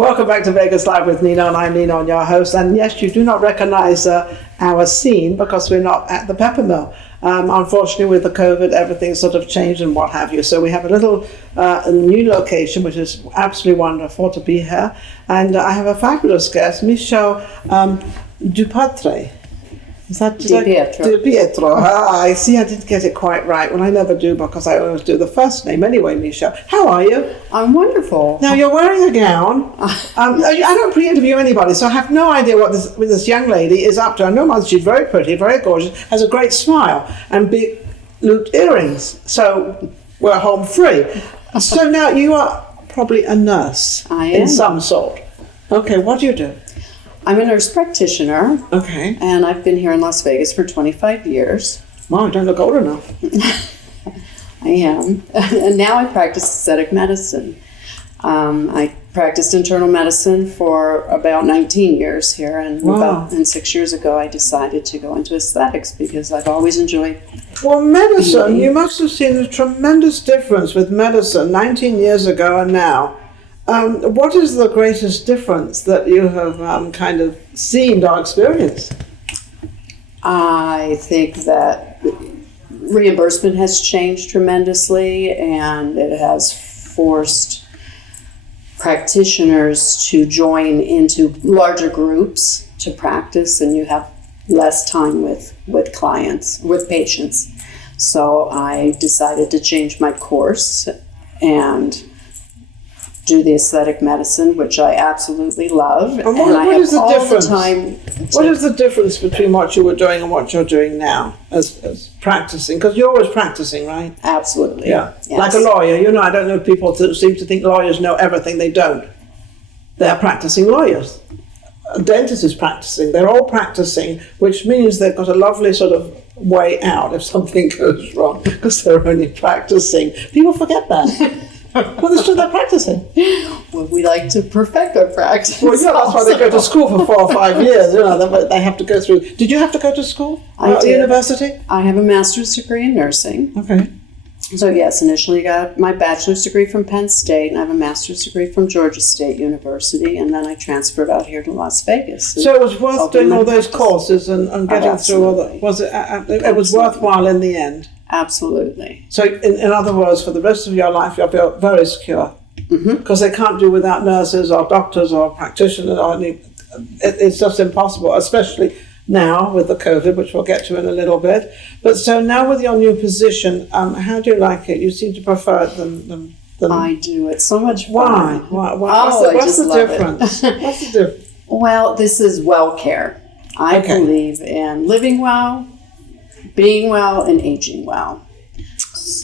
Welcome back to Vegas Live with Nina, and I'm Nina, your host. And yes, you do not recognize our scene because we're not at the Pepper Mill. Unfortunately, with the COVID, everything sort of changed and what have you. So we have a little new location, which is absolutely wonderful to be here. And I have a fabulous guest, Michele DiPietro. Is that DiPietro. DiPietro. I see I didn't get it quite right. Well, I never do because I always do the first name. Anyway, Michele, how are you? I'm wonderful. Now, you're wearing a gown. I don't pre-interview anybody, so I have no idea what this young lady is up to. I know she's very pretty, very gorgeous, has a great smile, and big looped earrings. So we're home free. So now you are probably a nurse. I am. In some sort. Okay, what do you do? I'm a nurse practitioner. Okay. And I've been here in Las Vegas for 25 years. Wow, I don't look old enough. I am. And now I practice aesthetic medicine. I practiced internal medicine for about 19 years here. And wow. and 6 years ago, I decided to go into aesthetics because I've always enjoyed. Well, medicine, you must have seen a tremendous difference with medicine 19 years ago and now. What is the greatest difference that you have kind of seen or experienced? I think that reimbursement has changed tremendously, and it has forced practitioners to join into larger groups to practice, and you have less time with clients, with patients. So I decided to change my course and do the aesthetic medicine, which I absolutely love. And what is the difference? What is the difference between what you were doing and what you're doing now as practicing? Because you're always practicing, right? Absolutely. Yeah. Yes. Like a lawyer. I don't know people that seem to think lawyers know everything. They don't. They're practicing lawyers. A dentist is practicing. They're all practicing, which means they've got a lovely sort of way out if something goes wrong because they're only practicing. People forget that. Well, they're practicing. Well, we like to perfect our practice. Well, yeah, that's why they go to school for 4 or 5 years. They have to go through. Did you have to go to school? I did. University? I have a master's degree in nursing. Okay. So yes, initially got my bachelor's degree from Penn State, and I have a master's degree from Georgia State University, and then I transferred out here to Las Vegas. So it was worth doing all those courses and getting through all that. Was it? It was worthwhile in the end. Absolutely. So, in other words, for the rest of your life, you'll feel very secure because they can't do without nurses or doctors or practitioners. It's just impossible, especially now with the COVID, which we'll get to in a little bit. But so now with your new position, how do you like it? You seem to prefer it than I do. It's so much fun. Why? Oh, What's the difference? What's the difference? Well, this is well care. I believe in living well, being well, and aging well.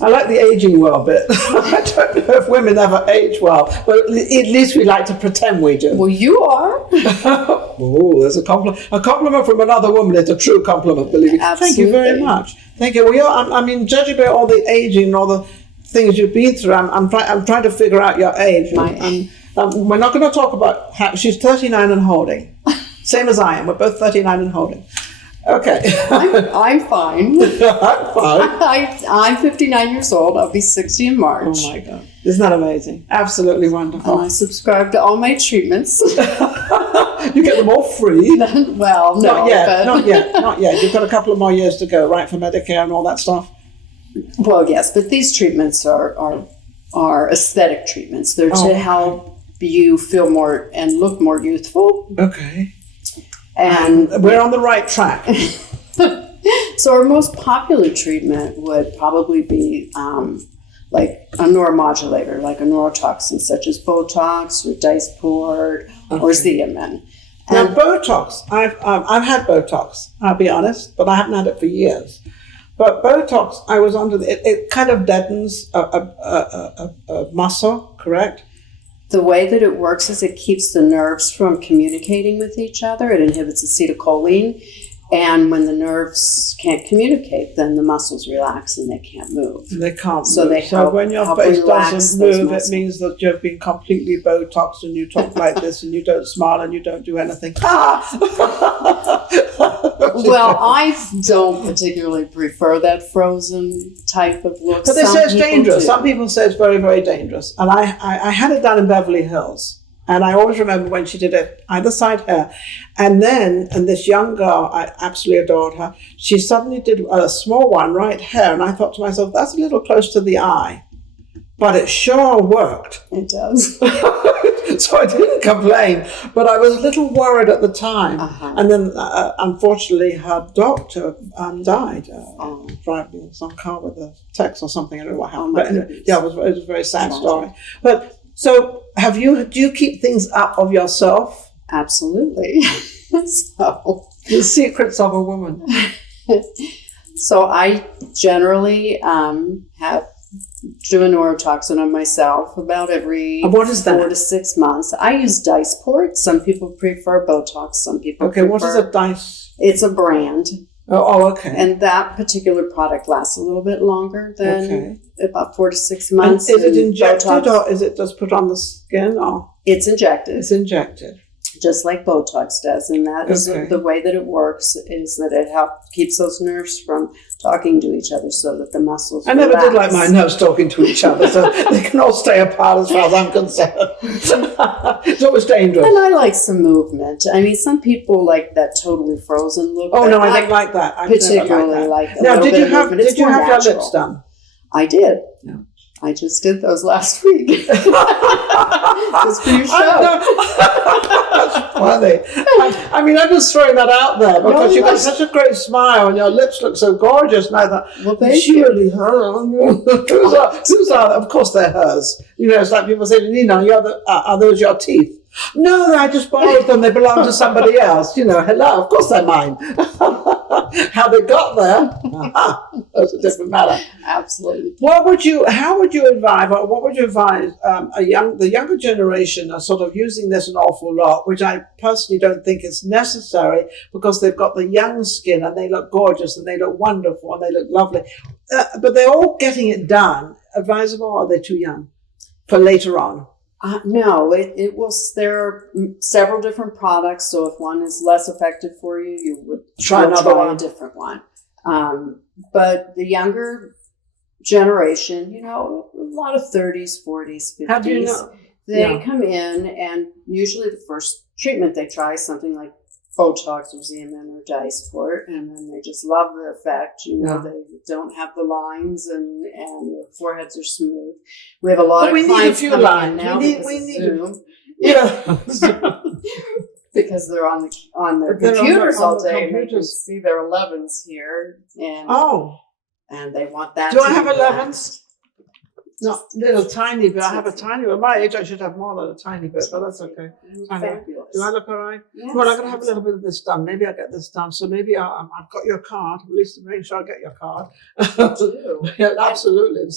I like the aging well bit. I don't know if women ever age well, but at least we like to pretend we do. Well, you are. Oh, there's a compliment. A compliment from another woman is a true compliment, believe me. Absolutely. Thank you very much. Thank you. Well, judging by all the aging and all the things you've been through, I'm trying to figure out your age. We're not going to talk about how she's 39 and holding. Same as I am. We're both 39 and holding. Okay. I'm fine. I'm fine. I'm 59 years old. I'll be 60 in March. Oh my God. Isn't that amazing? Absolutely wonderful. I subscribe to all my treatments. You get them all free. Well, no. Not yet. You've got a couple of more years to go, right, for Medicare and all that stuff? Well, yes, but these treatments are aesthetic treatments. They're to help you feel more and look more youthful. Okay. And we're on the right track. So our most popular treatment would probably be like a neuromodulator, like a neurotoxin such as Botox or Dysport or Xeomin. Now, Botox, I've had Botox, I'll be honest, but I haven't had it for years. But Botox, I was under it kind of deadens a muscle, correct? The way that it works is it keeps the nerves from communicating with each other. It inhibits acetylcholine. And when the nerves can't communicate, then the muscles relax and they can't move. They can't so move. They so help, when your help face doesn't move, it means that you've been completely Botoxed and you talk like this and you don't smile and you don't do anything. Well, I don't particularly prefer that frozen type of look. But they say it's dangerous. Do. Some people say it's very, very dangerous. And I had it done in Beverly Hills. And I always remember when she did it, either side hair. And then, and this young girl, I absolutely adored her, she suddenly did a small one, right hair. And I thought to myself, that's a little close to the eye. But it sure worked. It does. So I didn't complain. But I was a little worried at the time. And then, unfortunately, her doctor died driving some car with a text or something. I don't know what happened. But anyway, yeah, it was a very sad story. But so do you keep things up of yourself? Absolutely. So The secrets of a woman. So I generally do a neurotoxin on myself about every what is that? 4 to 6 months. I use Diceport. Some people prefer Botox. Some people prefer... what is a Dice? It's a brand. Oh, okay. And that particular product lasts a little bit longer than about 4 to 6 months. And is it injected Botox, or is it just put on the skin? Or? It's injected. It's injected. Just like Botox does. And that is the way that it works, is that it keeps those nerves from talking to each other so that the muscles I never did like my nerves talking to each other, so they can all stay apart as far as I'm concerned. It's always dangerous. And I like some movement. I mean, some people like that totally frozen look. Oh, no, I don't like that. I particularly like that. Now, did you have your lips done? I did. No. I just did those last week. Just for your show. That's funny. I mean, I'm just throwing that out there because you've got such a great smile and your lips look so gorgeous. And I thought, well, thank you. Surely whose are of course they're hers. You know, it's like people say to Nina, are those your teeth? No, I just borrowed them. They belong to somebody else. You know, hello, of course they're mine. How they got there, that's a different matter. Absolutely. How would you advise, or what would you advise the younger generation are sort of using this an awful lot, which I personally don't think is necessary because they've got the young skin and they look gorgeous and they look wonderful and they look lovely, but they're all getting it done. Advisable, or are they too young for later on? No, it will. There are several different products, so if one is less effective for you, you would try a different one. But the younger generation, you know, a lot of 30s, 40s, 50s, how do you know? They come in, and usually the first treatment they try is something like Botox or Xeomin or Diceport, and then they just love the effect. You know, they don't have the lines, and their foreheads are smooth. We have a lot of clients coming in now. We need Zoom. Yeah. Because they're on their computers all day, and they can see their 11s here, and they want that. Do I have 11s? Not little tiny bit. I have a tiny bit. At my age, I should have more than a tiny bit, but that's okay. Fabulous. Do I look all right? Yes, well, I'm going to have a little bit of this done. Maybe I'll get this done. So maybe I've got your card. At least make sure I get your card. Yeah, absolutely. And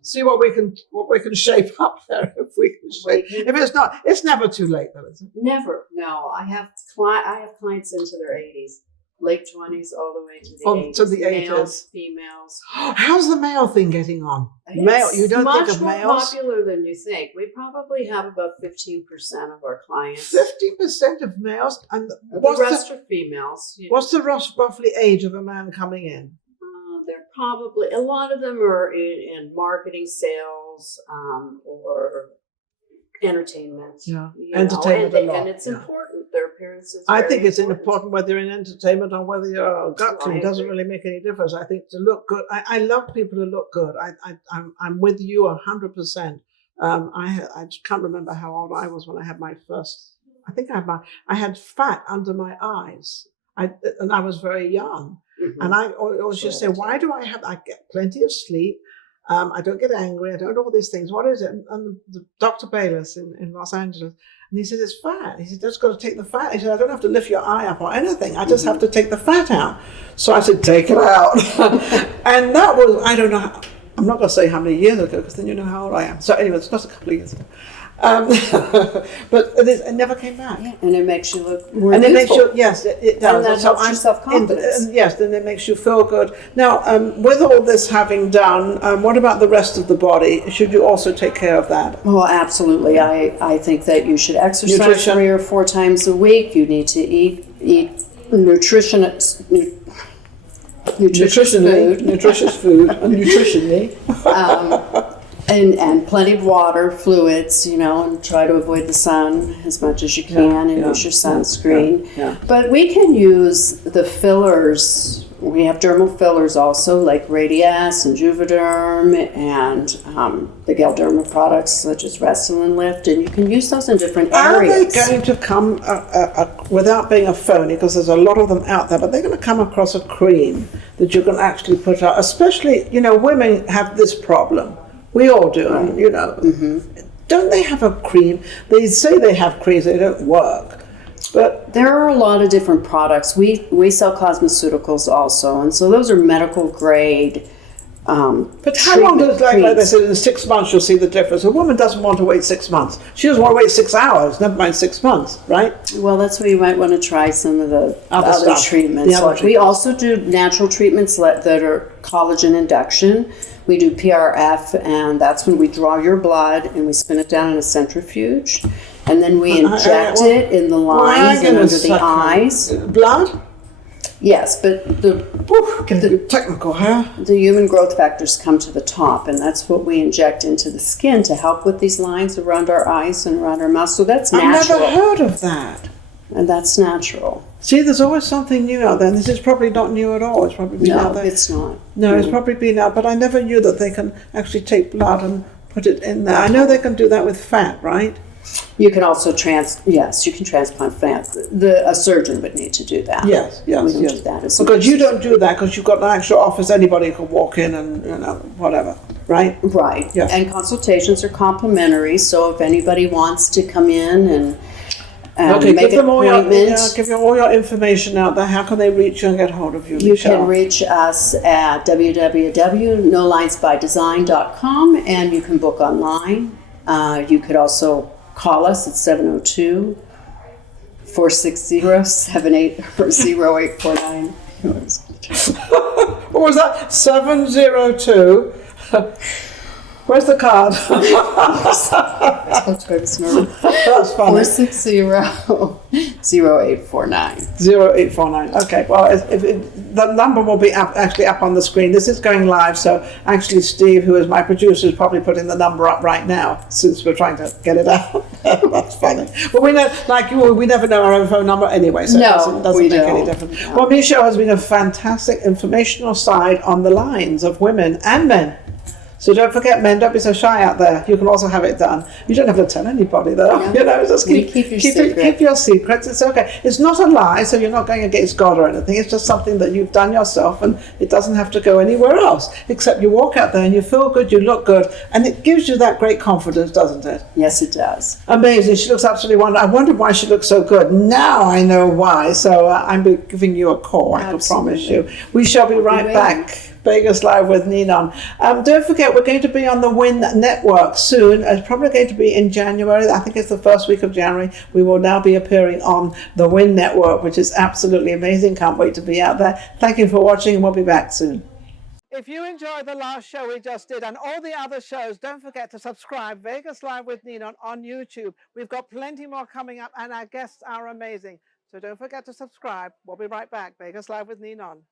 see what we can shape up there. If we can shape. If it's not, it's never too late, though, is it? Never. No, I have clients into their 80s. Late 20s all the way to the 80s. To the 80s. Males, females. How's the male thing getting on? Male, you don't think of males? Much more popular than you think. We probably have about 15% of our clients. 50% of males? And the rest are females. What's the roughly age of a man coming in? They're probably, a lot of them are in marketing, sales, or entertainment. Yeah, entertainment and it's important. Their appearance is I think it's important whether you're in entertainment or whether you're gut clean. It doesn't really make any difference. I think to look good. I love people to look good. I'm with you 100%. I just can't remember how old I was when I had my first. I think I had fat under my eyes. And I was very young. Mm-hmm. And I always just say, why do I get plenty of sleep? I don't get angry. I don't do all these things. What is it? And the Dr. Bayless in Los Angeles, and he said, it's fat. He said, just got to take the fat. He said, I don't have to lift your eye up or anything. I just have to take the fat out. So I said, take it out. And that was, I don't know, I'm not going to say how many years ago, because then you know how old I am. So anyway, it's just a couple of years ago. But it never came back. Yeah. And it makes you look more and youthful. It makes you, yes, it does. And that helps your self-confidence. Yes, then it makes you feel good. Now, with all this having done, what about the rest of the body? Should you also take care of that? Well, absolutely. I think that you should exercise 3 or 4 times a week. You need to eat nutritious food. And plenty of water, fluids, and try to avoid the sun as much as you can, and use your sunscreen. But we can use the fillers. We have dermal fillers also, like Radiesse and Juvederm, and the Galderma products such as Restylane Lift, and you can use those in different areas. Are they going to come, without being a phony, because there's a lot of them out there, but they're going to come across a cream that you can actually put out, especially, women have this problem. We all do, Don't they have a cream? They say they have creams, they don't work. But there are a lot of different products. We sell cosmeceuticals also, and so those are medical grade. But how long does, like they said, in 6 months you'll see the difference? A woman doesn't want to wait 6 months. She doesn't want to wait 6 hours, never mind 6 months, right? Well, that's where you might want to try some of the other treatments. We also do natural treatments that are collagen induction. We do PRF, and that's when we draw your blood and we spin it down in a centrifuge. And then we inject it in the lines and under the eyes. Blood? Yes, but the technical, huh? The human growth factors come to the top, and that's what we inject into the skin to help with these lines around our eyes and around our mouth. So that's natural. I've never heard of that. And that's natural. See, there's always something new out there, and this is probably not new at all. It's probably been out there. No, it's not. No, it's probably been out, but I never knew that they can actually take blood and put it in there. I know they can do that with fat, right? You can also you can transplant fat. A surgeon would need to do that. Yes. We don't do that because you don't do that because you've got an actual office. Anybody can walk in and whatever, right? Right. Yeah. And consultations are complimentary. So if anybody wants to come in and make an appointment, give you all your information out there. How can they reach you and get hold of you? You can reach us at www.nolinesbydesign.com, and you can book online. You could also call us at 702-460-0849. What was that? 702. Where's the card? That's funny. 460-0849. 0849. Okay. Well, the number will be actually up on the screen. This is going live, so actually Steve, who is my producer, is probably putting the number up right now since we're trying to get it out. That's funny. But we know, like you, we never know our own phone number anyway, so it doesn't make any difference. No. Well, Michele has been a fantastic informational side on the lines of women and men. So don't forget, men, don't be so shy out there. You can also have it done. You don't have to tell anybody, though. Yeah. Just keep your secrets. It's okay. It's not a lie, so you're not going against God or anything. It's just something that you've done yourself, and it doesn't have to go anywhere else. Except you walk out there and you feel good, you look good, and it gives you that great confidence, doesn't it? Yes, it does. Amazing. She looks absolutely wonderful. I wondered why she looks so good. Now I know why. So I'm giving you a call, I can promise you. We shall be right back. Vegas Live with Ninon. Don't forget, we're going to be on the Win Network soon. It's probably going to be in January. I think it's the first week of January. We will now be appearing on the Win Network, which is absolutely amazing. Can't wait to be out there. Thank you for watching, and we'll be back soon. If you enjoyed the last show we just did and all the other shows, don't forget to subscribe. Vegas Live with Ninon on YouTube. We've got plenty more coming up, and our guests are amazing. So don't forget to subscribe. We'll be right back. Vegas Live with Ninon.